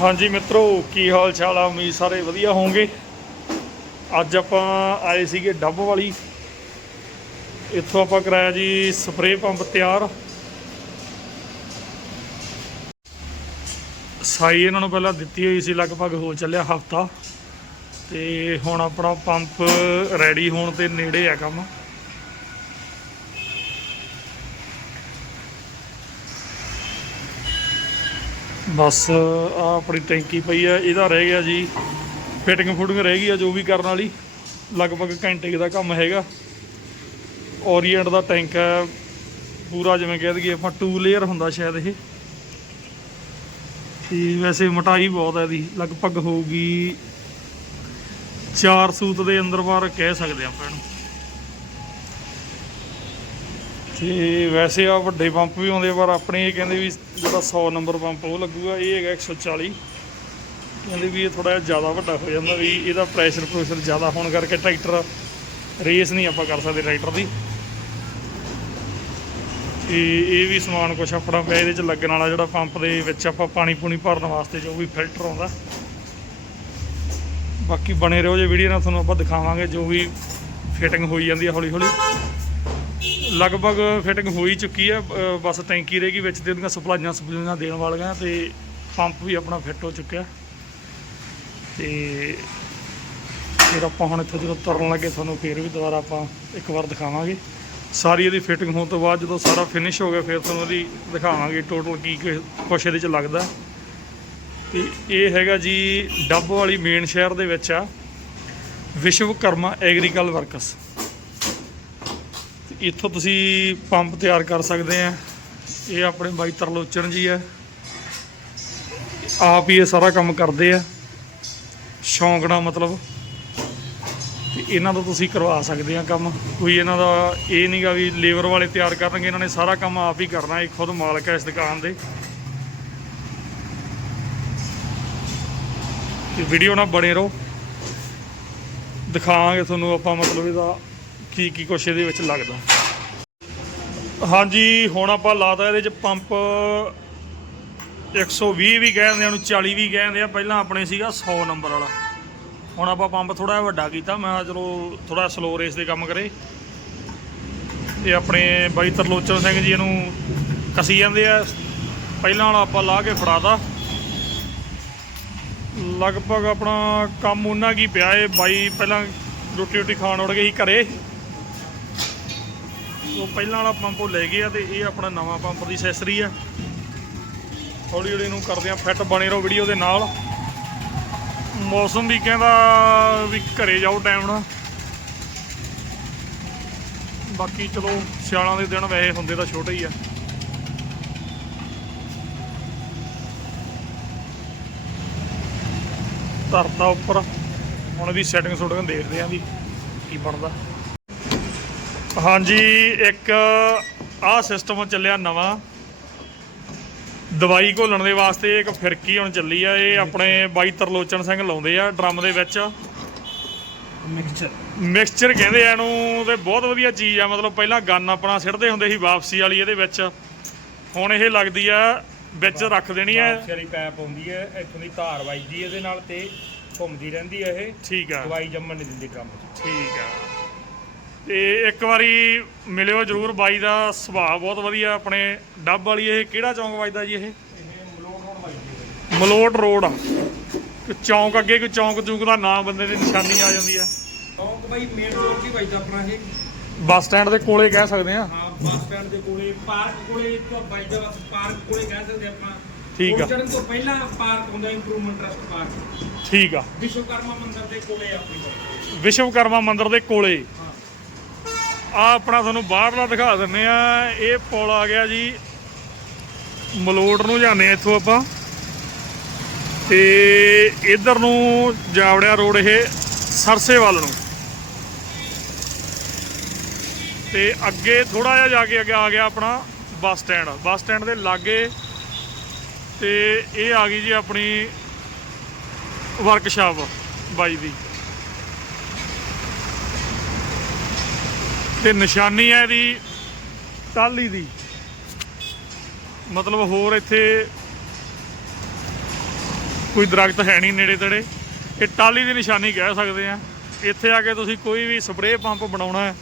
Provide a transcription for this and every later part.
ਹਾਂਜੀ ਮਿੱਤਰੋ, ਕੀ ਹਾਲ ਚਾਲ ਆ? ਉਮੀਦ ਸਾਰੇ ਵਧੀਆ ਹੋਵੋਗੇ ਅੱਜ ਆਪਾਂ ਆਏ ਸੀਗੇ ਡੱਬ ਵਾਲੀ। ਇੱਥੋਂ ਆਪਾਂ ਕਰਾਇਆ ਜੀ ਸਪਰੇਅ ਪੰਪ ਤਿਆਰ। ਸਾਈ ਇਹਨਾਂ ਨੂੰ ਪਹਿਲਾਂ ਦਿੱਤੀ ਹੋਈ ਸੀ, ਲਗਭਗ ਹੋ ਚੱਲਿਆ ਹਫਤਾ। ਤੇ ਹੁਣ ਆਪਣਾ ਪੰਪ ਰੈਡੀ ਹੋਣ ਤੇ ਨੇੜੇ ਆ ਕੰਮ। ਬਸ ਆ ਆਪਣੀ ਟੈਂਕੀ ਪਈ ਆ, ਇਹਦਾ ਰਹਿ ਗਿਆ ਜੀ। ਫਿਟਿੰਗ ਫੁਟਿੰਗ ਰਹਿ ਗਈ ਆ ਜੋ ਵੀ ਕਰਨ ਵਾਲੀ। ਲਗਭਗ ਘੰਟੇ ਦਾ ਕੰਮ ਹੈਗਾ। ਓਰੀਐਂਟ ਦਾ ਟੈਂਕ ਹੈ ਪੂਰਾ ਜਿਵੇਂ ਕਹਿ ਦਈਏ, ਆਪਾਂ ਟੂ ਲੇਅਰ ਹੁੰਦਾ ਸ਼ਾਇਦ ਇਹ। ਤੇ ਵੈਸੇ ਮੋਟਾਈ ਬਹੁਤ ਹੈ ਇਹਦੀ। ਲਗਭਗ ਹੋਊਗੀ 4 ਸੂਤ ਦੇ ਅੰਦਰ ਬਾਹਰ ਕਹਿ ਸਕਦੇ ਆਪਾਂ ਇਹਨੂੰ। ਤੇ ਵੈਸੇ ਆ ਵੱਡੇ ਪੰਪ ਵੀ ਆਉਂਦੇ ਆ, ਪਰ ਆਪਣੇ ਇਹ ਕਹਿੰਦੇ ਵੀ ਜਿਹੜਾ 100 ਨੰਬਰ ਪੰਪ ਉਹ ਲੱਗੂਗਾ ਇਹ ਹੈਗਾ 140 ਕਹਿੰਦੇ ਵੀ ਇਹ ਥੋੜਾ ਜਿਹਾ ਜ਼ਿਆਦਾ ਵੱਡਾ ਹੋ ਜਾਂਦਾ ਵੀ ਇਹਦਾ ਪ੍ਰੈਸ਼ਰ ਪ੍ਰੈਸ਼ਰ ਜ਼ਿਆਦਾ ਹੋਣ ਕਰਕੇ ਟਰੈਕਟਰ ਰੇਸ ਨਹੀਂ ਆਪਾਂ ਕਰ ਸਕਦੇ ਟਰੈਕਟਰ ਦੀ। ਤੇ ਇਹ ਵੀ ਸਮਾਨ ਕੁਛ ਆਪਣਾ ਪਿਆ ਇਹਦੇ ਚ ਲੱਗਣ ਵਾਲਾ ਜਿਹੜਾ ਪੰਪ ਦੇ ਵਿੱਚ ਆਪਾਂ ਪਾਣੀ ਪੂਣੀ ਭਰਨ ਵਾਸਤੇ ਜੋ ਵੀ ਫਿਲਟਰ ਆਉਂਦਾ। ਬਾਕੀ ਬਣੇ ਰਹੋ ਜੇ ਵੀਡੀਓ ਨਾਲ ਤੁਹਾਨੂੰ ਆਪਾਂ ਦਿਖਾਵਾਂਗੇ ਜੋ ਵੀ ਫਿਟਿੰਗ ਹੋਈ ਜਾਂਦੀ ਹੈ ਹੌਲੀ ਹੌਲੀ ਲਗਭਗ ਫਿਟਿੰਗ ਹੋ ਹੀ ਚੁੱਕੀ ਹੈ ਅ, ਬਸ ਟੈਂਕੀ ਰਹਿ ਗਈ ਵਿੱਚ ਤੇ ਉਹਦੀਆਂ ਸਪਲਾਈਆਂ ਸਪਲਾਈਆਂ ਦੇਣ ਵਾਲੀਆਂ ਤੇ ਪੰਪ ਵੀ ਆਪਣਾ ਫਿੱਟ ਹੋ ਚੁੱਕਿਆ। ਤੇ ਫਿਰ ਆਪਾਂ ਹੁਣ ਇੱਥੇ ਜਦੋਂ ਤੁਰਨ ਲੱਗੇ ਤੁਹਾਨੂੰ ਫਿਰ ਵੀ ਦੁਬਾਰਾ ਆਪਾਂ ਇੱਕ ਵਾਰ ਦਿਖਾਵਾਂਗੇ। ਸਾਰੀ ਇਹਦੀ ਫਿਟਿੰਗ ਹੋਣ ਤੋਂ ਬਾਅਦ ਜਦੋਂ ਸਾਰਾ ਫਿਨਿਸ਼ ਹੋ ਗਿਆ ਫਿਰ ਤੁਹਾਨੂੰ ਇਹਦੀ ਦਿਖਾਵਾਂਗੇ ਟੋਟਲ ਕੀ ਕੀ ਕੁਛ ਇਹਦੇ ਚ ਲੱਗਦਾ। ਤੇ ਇਹ ਹੈਗਾ ਜੀ ਡੱਬ ਵਾਲੀ ਮੇਨ ਸ਼ਹਿਰ ਦੇ ਵਿੱਚ ਆ ਵਿਸ਼ਵਕਰਮਾ ਐਗਰੀਕਲ ਵਰਕਸ ਇੱਥੋਂ ਤੁਸੀਂ ਪੰਪ ਤਿਆਰ ਕਰ ਸਕਦੇ ਆ। ਇਹ ਆਪਣੇ ਬਾਈ ਤਰਲੋਚਨ ਜੀ ਆ। ਆਪ ਹੀ ਇਹ ਸਾਰਾ ਕੰਮ ਕਰਦੇ ਆ। ਸ਼ੌਂਕ ਨਾਲ ਮਤਲਬ। ਤੇ ਇਹਨਾਂ ਤੋਂ ਤੁਸੀਂ ਕਰਵਾ ਸਕਦੇ ਆ ਕੰਮ। ਕੋਈ ਇਹਨਾਂ ਦਾ ਇਹ ਨਹੀਂਗਾ ਵੀ ਲੇਬਰ ਵਾਲੇ ਤਿਆਰ ਕਰਨਗੇ, ਇਹਨਾਂ ਨੇ ਸਾਰਾ ਕੰਮ ਆਪ ਹੀ ਕਰਨਾ, ਇਹ ਖੁਦ ਮਾਲਕ ਹੈ ਇਸ ਦੁਕਾਨ ਦੇ। ਤੇ ਵੀਡੀਓ ਨਾਲ ਬਣੇ ਰਹੋ। ਦਿਖਾਵਾਂਗੇ ਤੁਹਾਨੂੰ ਆਪਾਂ ਮਤਲਬ ਇਹਦਾ ਕੀ ਕੀ ਕੁਛ ਇਹਦੇ ਵਿੱਚ ਲੱਗਦਾ? ਹਾਂਜੀ, ਹੁਣ ਆਪਾਂ ਲਾਤਾ ਇਹਦੇ ਚ ਪੰਪ। 120 ਵੀ ਕਹਿੰਦੇ ਆ, ਉਹਨੂੰ 40 ਵੀ ਕਹਿੰਦੇ ਆ। ਪਹਿਲਾਂ ਆਪਣੇ ਸੀਗਾ 100 ਨੰਬਰ ਵਾਲਾ। ਹੁਣ ਆਪਾਂ ਪੰਪ ਥੋੜਾ ਜਿਹਾ ਵੱਡਾ ਕੀਤਾ। ਮੈਂ ਕਿਹਾ ਚਲੋ ਥੋੜਾ ਸਲੋ ਰੇਸ ਦੇ ਕੰਮ ਕਰੇ। ਤੇ ਆਪਣੇ ਬਾਈ ਤਰਲੋਚਨ ਸਿੰਘ ਜੀ ਇਹਨੂੰ ਕਸੀ ਜਾਂਦੇ ਆ। ਪਹਿਲਾਂ ਵਾਲਾ ਆਪਾਂ ਲਾ ਕੇ ਫੜਾਤਾ ਲਗਭਗ ਆਪਣਾ ਕੰਮ ਉਹਨਾਂ ਕੀ ਪਿਆ ਏ। ਬਾਈ ਪਹਿਲਾਂ ਰੋਟੀ ਰੋਟੀ ਖਾਣ ਉੜ ਗਏ ਸੀ ਘਰੇ। ਉਹ ਪਹਿਲਾਂ ਵਾਲਾ ਪੰਪ ਉਹ ਲੈ ਗਏ ਆ ਤੇ ਇਹ ਆਪਣਾ ਨਵਾਂ ਪੰਪ ਦੀ ਅਸੈਸਰੀ ਆ। ਹੌਲੀ ਹੌਲੀ ਨੂੰ ਕਰਦੇ ਆ ਫਿੱਟ ਬਣੇ ਰਹੋ ਵੀਡੀਓ ਦੇ ਨਾਲ। ਮੌਸਮ ਵੀ ਕਹਿੰਦਾ ਵੀ ਘਰੇ ਜਾਓ ਟਾਈਮ ਨਾਲ। ਬਾਕੀ ਚਲੋ, ਸਿਆਲਾਂ ਦੇ ਦਿਨ ਵੈਸੇ ਹੁੰਦੇ ਤਾਂ ਛੋਟੇ ਹੀ ਆ। ਧਰਤਾ ਉੱਪਰ। ਹੁਣ ਵੀ ਸੈਟਿੰਗ ਸੁਟਿੰਗ ਦੇਖਦੇ ਆਂ ਵੀ ਕੀ ਬਣਦਾ। ਹਾਂਜੀ ਇੱਕ ਆਹ ਸਿਸਟਮ ਚੱਲਿਆ ਨਵਾਂ। ਦਵਾਈ ਘੋਲਣ ਦੇ ਵਾਸਤੇ ਇੱਕ ਫਿਰਕੀ ਹੁਣ ਚੱਲੀ ਆ ਇਹ ਆਪਣੇ ਬਾਈ ਤਰਲੋਚਨ ਸਿੰਘ ਲਾਉਂਦੇ ਆ ਡਰਮ ਦੇ ਵਿੱਚ। ਮਿਕਸਚਰ ਮਿਕਸਚਰ ਕਹਿੰਦੇ ਆ ਇਹਨੂੰ ਤੇ ਬਹੁਤ ਵਧੀਆ ਚੀਜ਼ ਆ ਮਤਲਬ ਪਹਿਲਾਂ ਗਨ ਆਪਣਾ ਸਿੱਟਦੇ ਹੁੰਦੇ ਸੀ ਵਾਪਸੀ ਵਾਲੀ ਇਹਦੇ ਵਿੱਚ। ਹੁਣ ਇਹ ਲੱਗਦੀ ਆ ਵਿੱਚ ਰੱਖ ਦੇਣੀ ਆ। ਸ਼ਰੀ ਪੈਪ ਆਉਂਦੀ ਹੈ ਇੱਥੋਂ ਦੀ ਧਾਰ ਵੱਜਦੀ ਇਹਦੇ ਨਾਲ ਤੇ ਘੁੰਮਦੀ ਰਹਿੰਦੀ ਹੈ ਇਹ। ਠੀਕ ਆ। ਦਵਾਈ ਜੰਮਣ ਨਹੀਂ ਦਿੰਦੀ ਡਰਮ ਠੀਕ ਆ। ਤੇ ਇੱਕ ਵਾਰੀ ਮਿਲਿਓ ਜਰੂਰ ਬਾਈ ਦਾ ਸੁਭਾਅ ਬਹੁਤ ਵਧੀਆ ਆਪਣੇ ਡੱਬ ਵਾਲੀ ਇਹ ਕਿਹੜਾ ਚੌਂਕ ਵੱਜਦਾ ਜੀ ਇਹ? ਇਹ ਮਲੋਟ ਰੋਡ ਆ। ਚੌਂਕ ਅੱਗੇ ਕੋਈ ਚੌਂਕ ਚੂਕ ਦਾ ਨਾਮ ਬੰਦੇ ਦੀ ਨਿਸ਼ਾਨੀ ਆ ਜਾਂਦੀ ਆ। ਚੌਂਕ ਬਾਈ ਮੇਨ ਰੋਡ 'ਤੇ ਵੱਜਦਾ ਆਪਣਾ ਇਹ। ਬੱਸ ਸਟੈਂਡ ਦੇ ਕੋਲੇ ਕਹਿ ਸਕਦੇ ਆ। ਹਾਂ ਬੱਸ ਸਟੈਂਡ ਦੇ ਕੋਲੇ ਪਾਰਕ ਕੋਲੇ ਤੋਂ ਵੱਜਦਾ ਪਾਰਕ ਕੋਲੇ ਕਹਿ ਸਕਦੇ ਆਪਾਂ। ਠੀਕ ਆ। ਪੁਲ ਚੜ੍ਹਨ ਤੋਂ ਪਹਿਲਾਂ ਪਾਰਕ ਹੁੰਦਾ ਇੰਪਰੂਵਮੈਂਟ ਟਰਸਟ ਪਾਰਕ। ਠੀਕ ਆ। ਵਿਸ਼ਵਕਰਮਾ ਮੰਦਿਰ ਦੇ ਕੋਲੇ ਆ ਆਪਣੀ। ਕੋਲ। ਵਿਸ਼ਵਕਰਮਾ ਮੰਦਿਰ ਦੇ ਕੋਲੇ। ਹਾਂ ਆ ਆਪਣਾ ਤੁਹਾਨੂੰ ਬਾਹਰਲਾ ਦਿਖਾ ਦਿੰਨੇ ਆ। ਇਹ ਪੁਲ ਆ ਗਿਆ ਜੀ। ਮਲੋਟ ਨੂੰ ਜਾਂਦੇ ਆ ਇੱਥੋਂ ਆਪਾਂ। ਤੇ ਇਧਰ ਨੂੰ ਜਾਵੜਿਆ ਰੋਡ ਇਹ ਸਰਸੇ ਵੱਲ ਨੂੰ। ਤੇ ਅੱਗੇ ਥੋੜਾ ਜਿਹਾ ਜਾ ਕੇ ਅੱਗੇ ਆ ਗਿਆ ਆਪਣਾ ਬੱਸ ਸਟੈਂਡ। ਬੱਸ ਸਟੈਂਡ ਦੇ ਲਾਗੇ ਤੇ ਇਹ ਆ ਗਈ ਜੀ ਆਪਣੀ ਵਰਕਸ਼ਾਪ ਬਾਈ ਦੀ। ਤੇ ਨਿਸ਼ਾਨੀ ਹੈ ਇਹਦੀ ਟਾਲੀ ਦੀ। ਮਤਲਬ ਹੋਰ ਇੱਥੇ ਕੋਈ ਦਰਖਤ ਹੈ ਨਹੀਂ ਨੇੜੇ ਤੇੜੇ। ਇਹ ਟਾਲੀ ਦੀ ਨਿਸ਼ਾਨੀ ਕਹਿ ਸਕਦੇ ਆ ਇੱਥੇ ਆ ਕੇ ਤੁਸੀਂ ਕੋਈ ਵੀ ਸਪਰੇਅ ਪੰਪ ਬਣਾਉਣਾ ਹੈ,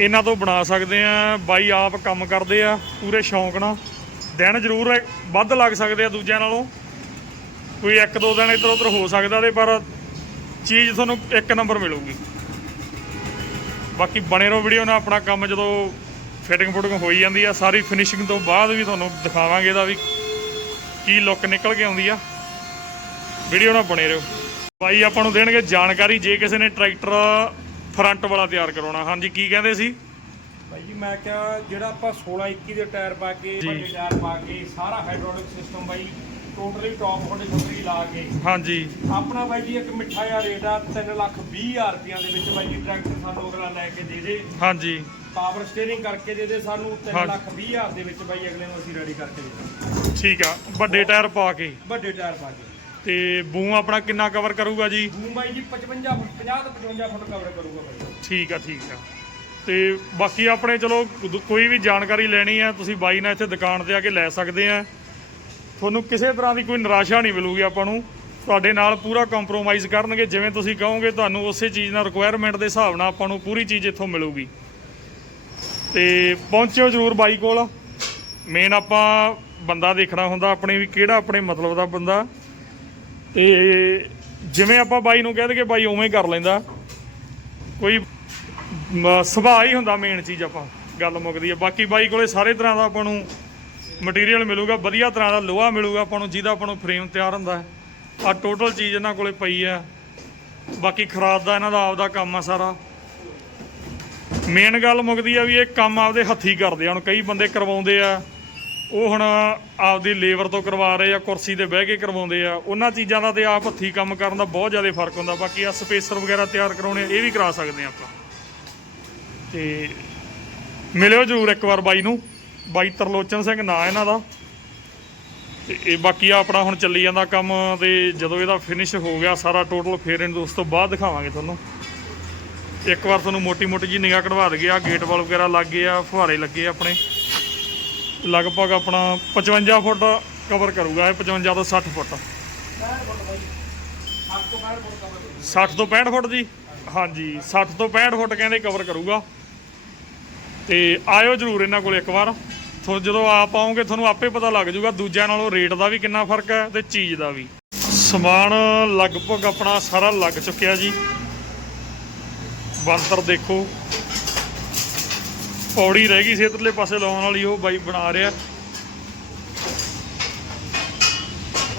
ਇਹਨਾਂ ਤੋਂ ਬਣਾ ਸਕਦੇ ਆ ਬਾਈ ਆਪ ਕੰਮ ਕਰਦੇ ਆ, ਪੂਰੇ ਸ਼ੌਂਕ ਨਾਲ। ਦਿਨ ਜ਼ਰੂਰ ਵੱਧ ਲੱਗ ਸਕਦੇ ਆ ਦੂਜਿਆਂ ਨਾਲੋਂ। ਕੋਈ ਇੱਕ ਦੋ ਦਿਨ ਇੱਧਰ ਉੱਧਰ ਹੋ ਸਕਦਾ ਤੇ ਪਰ ਚੀਜ਼ ਤੁਹਾਨੂੰ ਇੱਕ ਨੰਬਰ ਮਿਲੂਗੀ। ਬਾਕੀ ਬਣੇ ਰਹੋ ਵੀਡੀਓ ਨਾਲ ਆਪਣਾ ਕੰਮ ਜਦੋਂ ਫਿਟਿੰਗ ਫੁਟਿੰਗ ਹੋਈ ਜਾਂਦੀ ਆ ਸਾਰੀ ਫਿਨਿਸ਼ਿੰਗ ਤੋਂ ਬਾਅਦ ਵੀ ਤੁਹਾਨੂੰ ਦਿਖਾਵਾਂਗੇ ਇਹਦਾ ਵੀ ਕੀ ਲੁੱਕ ਨਿਕਲ ਕੇ ਆਉਂਦੀ ਆ। ਵੀਡੀਓ ਨਾਲ ਬਣੇ ਰਹੋ। ਬਾਈ ਆਪਾਂ ਨੂੰ ਦੇਣਗੇ ਜਾਣਕਾਰੀ ਜੇ ਕਿਸੇ ਨੇ ਟਰੈਕਟਰ ਫਰੰਟ ਵਾਲਾ ਤਿਆਰ ਕਰਾਉਣਾ। ਹਾਂਜੀ ਕੀ ਕਹਿੰਦੇ ਸੀ? ਭਾਈ ਜੀ ਮੈਂ ਕਿਹਾ ਜਿਹੜਾ ਆਪਾਂ 16 21 ਦੇ ਟਾਇਰ ਪਾ ਕੇ। ਵੱਡੇ ਟਾਇਰ ਪਾ ਕੇ ਸਾਰਾ ਹਾਈਡ੍ਰੋਲਿਕ ਸਿਸਟਮ ਬਾਈ। ਟੋਟਲੀ ਟੌਪ ਛਤਰੀ ਲਾ ਕੇ। ਹਾਂਜੀ। ਆਪਣਾ ਬਾਈ ਜੀ ਇੱਕ ਮਿੱਠਾ ਜਿਹਾ ਰੇਟ ਆ 3 ਲੱਖ 20 ਹਜ਼ਾਰ ਰੁਪਈਆ ਦੇ ਵਿੱਚ ਬਾਈ ਜੀ ਟਰੈਕਟਰ ਸਾਨੂੰ ਅਗਲਾ ਲੈ ਕੇ ਦੇ ਦੇ। ਹਾਂਜੀ। ਪਾਵਰ ਸਟੀਅਰਿੰਗ ਕਰਕੇ ਦੇ ਦੇ ਸਾਨੂੰ 3 ਹਾਂ। ਲੱਖ 20 ਹਜ਼ਾਰ ਦੇ ਵਿੱਚ ਬਾਈ ਅਗਲੇ ਨੂੰ ਅਸੀਂ ਰੈਡੀ ਕਰਕੇ ਦੇ ਦਾਂਗੇ। ਠੀਕ ਆ ਵੱਡੇ ਟਾਇਰ ਪਾ ਕੇ। ਵੱਡੇ ਟਾਇਰ ਪਾ ਕੇ। ਤੇ ਬੂਮ ਆਪਣਾ ਕਿੰਨਾ ਕਵਰ ਕਰੂਗਾ ਜੀ? ਬੂਮ ਬਾਈ ਜੀ 55 ਫੁੱਟ 50 ਤੋਂ 55 ਫੁੱਟ ਕਵਰ ਕਰੂਗਾ ਬਾਈ ਠੀਕ ਆ ਠੀਕ ਆ। ਤੇ ਬਾਕੀ ਆਪਣੇ ਚਲੋ ਕੋਈ ਵੀ ਜਾਣਕਾਰੀ ਲੈਣੀ ਆ ਤੁਸੀਂ ਬਾਈ ਨਾਲ ਇੱਥੇ ਦੁਕਾਨ ਤੇ ਆ ਕੇ ਲੈ ਸਕਦੇ ਆ। ਤੁਹਾਨੂੰ ਕਿਸੇ ਤਰ੍ਹਾਂ ਦੀ ਕੋਈ ਨਿਰਾਸ਼ਾ ਨਹੀਂ ਮਿਲੂਗੀ ਆਪਾਂ ਨੂੰ। ਤੁਹਾਡੇ ਨਾਲ ਪੂਰਾ ਕੰਪਰੋਮਾਈਜ਼ ਕਰਨਗੇ, ਜਿਵੇਂ ਤੁਸੀਂ ਕਹੋਗੇ, ਤੁਹਾਨੂੰ ਉਸੇ ਚੀਜ਼ ਨਾਲ ਰਿਕੁਆਇਰਮੈਂਟ ਦੇ ਹਿਸਾਬ ਨਾਲ ਆਪਾਂ ਨੂੰ ਪੂਰੀ ਚੀਜ਼ ਇੱਥੋਂ ਮਿਲੂਗੀ। ਤੇ ਪਹੁੰਚਿਓ ਜਰੂਰ ਬਾਈ ਕੋਲ। ਮੇਨ ਆਪਾਂ ਬੰਦਾ ਦੇਖਣਾ ਹੁੰਦਾ, ਆਪਣੇ ਵੀ ਕਿਹੜਾ ਆਪਣੇ ਮਤਲਬ ਦਾ ਬੰਦਾ। ਤੇ ਜਿਵੇਂ ਆਪਾਂ ਬਾਈ ਨੂੰ ਕਹਿ ਦਈਏ, ਬਾਈ ਉਵੇਂ ਕਰ ਲੈਂਦਾ। ਕੋਈ ਸੁਭਾਅ ਹੀ ਹੁੰਦਾ ਮੇਨ ਚੀਜ਼ ਆਪਾਂ, ਗੱਲ ਮੁੱਕਦੀ ਹੈ ਬਾਕੀ ਬਾਈ ਕੋਲੇ ਸਾਰੇ ਤਰ੍ਹਾਂ ਦਾ ਆਪਾਂ ਨੂੰ ਮਟੀਰੀਅਲ ਮਿਲੂਗਾ, ਵਧੀਆ ਤਰ੍ਹਾਂ ਦਾ ਲੋਹਾ ਮਿਲੂਗਾ ਆਪਾਂ ਨੂੰ, ਜਿਹਦਾ ਆਪਾਂ ਨੂੰ ਫਰੇਮ ਤਿਆਰ ਹੁੰਦਾ ਹੈ। ਆ ਟੋਟਲ ਚੀਜ਼ ਇਹਨਾਂ ਕੋਲੇ ਪਈ ਹੈ। ਬਾਕੀ ਖਰਾਦ ਦਾ ਇਹਨਾਂ ਦਾ ਆਪਦਾ ਕੰਮ ਆ ਸਾਰਾ। ਮੇਨ ਗੱਲ ਮੁਕਦੀ ਆ ਵੀ ਇਹ ਕੰਮ ਆਪਦੇ ਹੱਥੀ ਕਰਦੇ ਆ। ਹੁਣ ਕਈ ਬੰਦੇ ਕਰਵਾਉਂਦੇ ਆ, ਉਹ ਹੁਣ ਆਪਦੀ ਲੇਬਰ ਤੋਂ ਕਰਵਾ ਰਹੇ ਆ, ਕੁਰਸੀ ਤੇ ਬਹਿ ਕੇ ਕਰਵਾਉਂਦੇ ਆ। ਉਹਨਾਂ ਚੀਜ਼ਾਂ ਦਾ ਤੇ ਆਪ ਹੱਥੀ ਕੰਮ ਕਰਨ ਦਾ ਬਹੁਤ ਜ਼ਿਆਦਾ ਫ਼ਰਕ ਹੁੰਦਾ। ਬਾਕੀ ਆ ਸਪੇਸਰ ਵਗੈਰਾ ਤਿਆਰ ਕਰਾਉਣੇ ਇਹ ਵੀ ਕਰਾ ਸਕਦੇ ਆ ਆਪਾਂ। ਤੇ ਮਿਲਿਓ ਜਰੂਰ ਇੱਕ ਵਾਰ ਬਾਈ ਨੂੰ। ਬਾਈ ਤਰਲੋਚਨ ਸਿੰਘ ਨਾਂ ਇਹਨਾਂ ਦਾ। ਤੇ ਇਹ ਬਾਕੀ ਆ ਆਪਣਾ ਹੁਣ ਚੱਲੀ ਜਾਂਦਾ ਕੰਮ ਤੇ ਜਦੋਂ ਇਹਦਾ ਫਿਨਿਸ਼ ਹੋ ਗਿਆ ਸਾਰਾ ਟੋਟਲ ਫੇਰ ਇਹਨੂੰ ਉਸ ਤੋਂ ਬਾਅਦ ਦਿਖਾਵਾਂਗੇ ਤੁਹਾਨੂੰ। ਇੱਕ ਵਾਰ ਤੁਹਾਨੂੰ ਮੋਟੀ ਮੋਟੀ ਜੀ ਨਿਗਾਹ ਕਢਵਾ ਦਗੇ ਆ ਗੇਟ ਵਾਲ ਵਗੈਰਾ ਲੱਗ ਗਏ ਆ, ਫੁਹਾਰੇ ਲੱਗੇ ਆਪਣੇ। ਲਗਭਗ ਆਪਣਾ 55 ਫੁੱਟ ਕਵਰ ਕਰੂਗਾ ਇਹ 55 ਤੋਂ 60 ਫੁੱਟ। 60 ਤੋਂ 65 ਫੁੱਟ ਜੀ। ਹਾਂਜੀ 60 ਤੋਂ 65 ਫੁੱਟ ਕਹਿੰਦੇ ਕਵਰ ਕਰੂਗਾ। ਤੇ ਆਇਓ ਜਰੂਰ ਇਹਨਾਂ ਕੋਲ ਇੱਕ ਵਾਰ। ਤੁਹਾਨੂੰ ਜਦੋਂ ਆਪ ਆਓਗੇ ਤੁਹਾਨੂੰ ਆਪੇ ਪਤਾ ਲੱਗ ਜਾਊਗਾ ਦੂਜਿਆਂ ਨਾਲੋਂ ਰੇਟ ਦਾ ਵੀ ਕਿੰਨਾ ਫ਼ਰਕ ਹੈ ਤੇ ਚੀਜ਼ ਦਾ ਵੀ। ਸਮਾਨ ਲਗਭਗ ਆਪਣਾ ਸਾਰਾ ਲੱਗ ਚੁੱਕਿਆ ਜੀ। ਬੰਤਰ ਦੇਖੋ। ਪੌੜੀ ਰਹਿ ਗਈ ਸੀ ਇਧਰਲੇ ਪਾਸੇ ਲਾਉਣ ਵਾਲੀ, ਉਹ ਬਾਈ ਬਣਾ ਰਿਹਾ।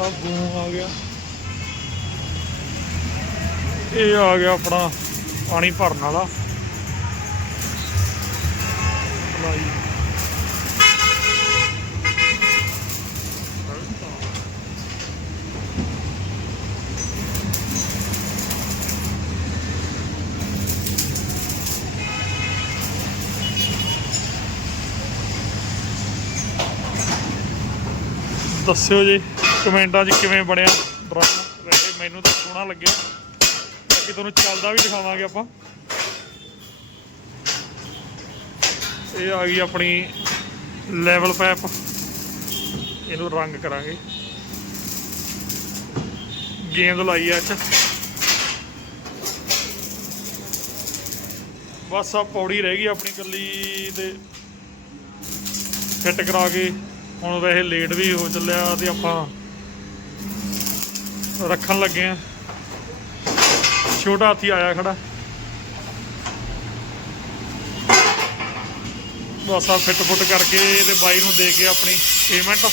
ਆ ਬੂਮ ਆ ਗਿਆ। ਇਹ ਆ ਗਿਆ ਆਪਣਾ ਪਾਣੀ ਭਰਨ ਵਾਲਾ ਲਾਈ ਦੱਸਿਓ ਜੀ, ਕਮੈਂਟਾਂ 'ਚ ਕਿਵੇਂ ਬਣਿਆ ਡਰਮ। ਵੈਸੇ ਮੈਨੂੰ ਤਾਂ ਸੋਹਣਾ ਲੱਗਿਆ। ਬਾਕੀ ਤੁਹਾਨੂੰ ਚੱਲਦਾ ਵੀ ਦਿਖਾਵਾਂਗੇ ਆਪਾਂ। ਇਹ ਆ ਗਈ ਆਪਣੀ ਲੈਵਲ ਪੈਪ ਇਹਨੂੰ ਰੰਗ ਕਰਾਂਗੇ। ਗੇਂਦ ਲਾਈ ਐ ਚ ਬਸ ਆ ਪੌੜੀ ਰਹਿ ਗਈ ਆਪਣੀ ਕੱਲੀ ਤੇ ਫਿੱਟ ਕਰਾ ਕੇ। ਹੁਣ ਵੈਸੇ ਲੇਟ ਵੀ ਹੋ ਚੱਲਿਆ ਤੇ ਆਪਾਂ ਰੱਖਣ ਲੱਗੇ ਆ। ਛੋਟਾ ਹਾਥੀ ਆਇਆ ਖੜਾ। ਬਸ ਆ ਫਿੱਟ ਫੁੱਟ ਕਰਕੇ ਤੇ ਬਾਈ ਨੂੰ ਦੇ ਕੇ ਆਪਣੀ ਪੇਮੈਂਟ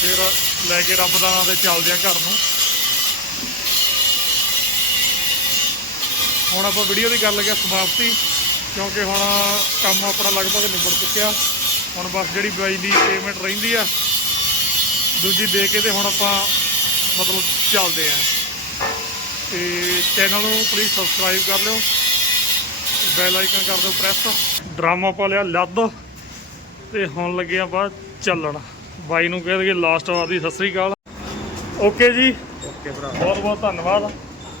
ਫਿਰ ਲੈ ਕੇ ਰੱਬ ਦਾ ਨਾਂ ਤੇ ਚੱਲਦੇ ਆ ਘਰ ਨੂੰ। ਹੁਣ ਆਪਾਂ ਵੀਡੀਓ ਦੀ ਗੱਲ ਲੱਗਿਆ ਸਮਾਪਤੀ। ਕਿਉਂਕਿ ਹੁਣ ਕੰਮ ਆਪਣਾ ਲਗਭਗ ਨਿਬੜ ਚੁੱਕਿਆ। ਹੁਣ ਬਸ ਜਿਹੜੀ ਬਾਈ ਦੀ ਪੇਮੈਂਟ ਰਹਿੰਦੀ ਆ ਦੂਜੀ ਦੇ ਕੇ ਤੇ ਹੁਣ ਆਪਾਂ ਮਤਲਬ ਚੱਲਦੇ ਆ। ਤੇ ਚੈਨਲ ਨੂੰ ਪਲੀਜ਼ ਸਬਸਕ੍ਰਾਈਬ ਕਰ ਲਿਓ। ਬੈਲ ਆਈਕਨ ਕਰ ਦਿਓ ਪ੍ਰੈਸ ਡਰਾਮਾ ਪਾ ਲਿਆ ਲੱਦ ਤੇ ਹੁਣ ਲੱਗੇ ਆ ਬਾਅਦ ਚੱਲਣ। ਬਾਈ ਨੂੰ ਕਹਿ ਦਈਏ ਲਾਸਟ ਵਾਰ ਦੀ ਸਤਿ ਸ੍ਰੀ ਅਕਾਲ। ਓਕੇ ਜੀ। ਓਕੇ ਭਰਾ। ਬਹੁਤ ਬਹੁਤ ਧੰਨਵਾਦ।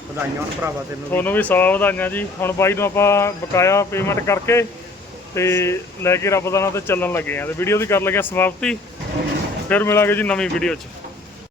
ਵਧਾਈਆਂ ਹੁਣ ਭਰਾਵਾ ਤੈਨੂੰ ਤੁਹਾਨੂੰ ਵੀ ਸਵਾ ਵਧਾਈਆਂ ਜੀ। ਹੁਣ ਬਾਈ ਨੂੰ ਆਪਾਂ ਬਕਾਇਆ ਪੇਮੈਂਟ ਕਰਕੇ ਤੇ ਲੈ ਕੇ ਰੱਬ ਦਾ ਨਾਂ ਤੇ ਚੱਲਣ ਲੱਗੇ ਆ। ਤੇ ਵੀਡੀਓ ਦੀ ਕਰ ਲੱਗਿਆ ਸਮਾਪਤੀ। ਫਿਰ ਮਿਲਾਂਗੇ ਜੀ ਨਵੀਂ ਵੀਡੀਓ 'ਚ।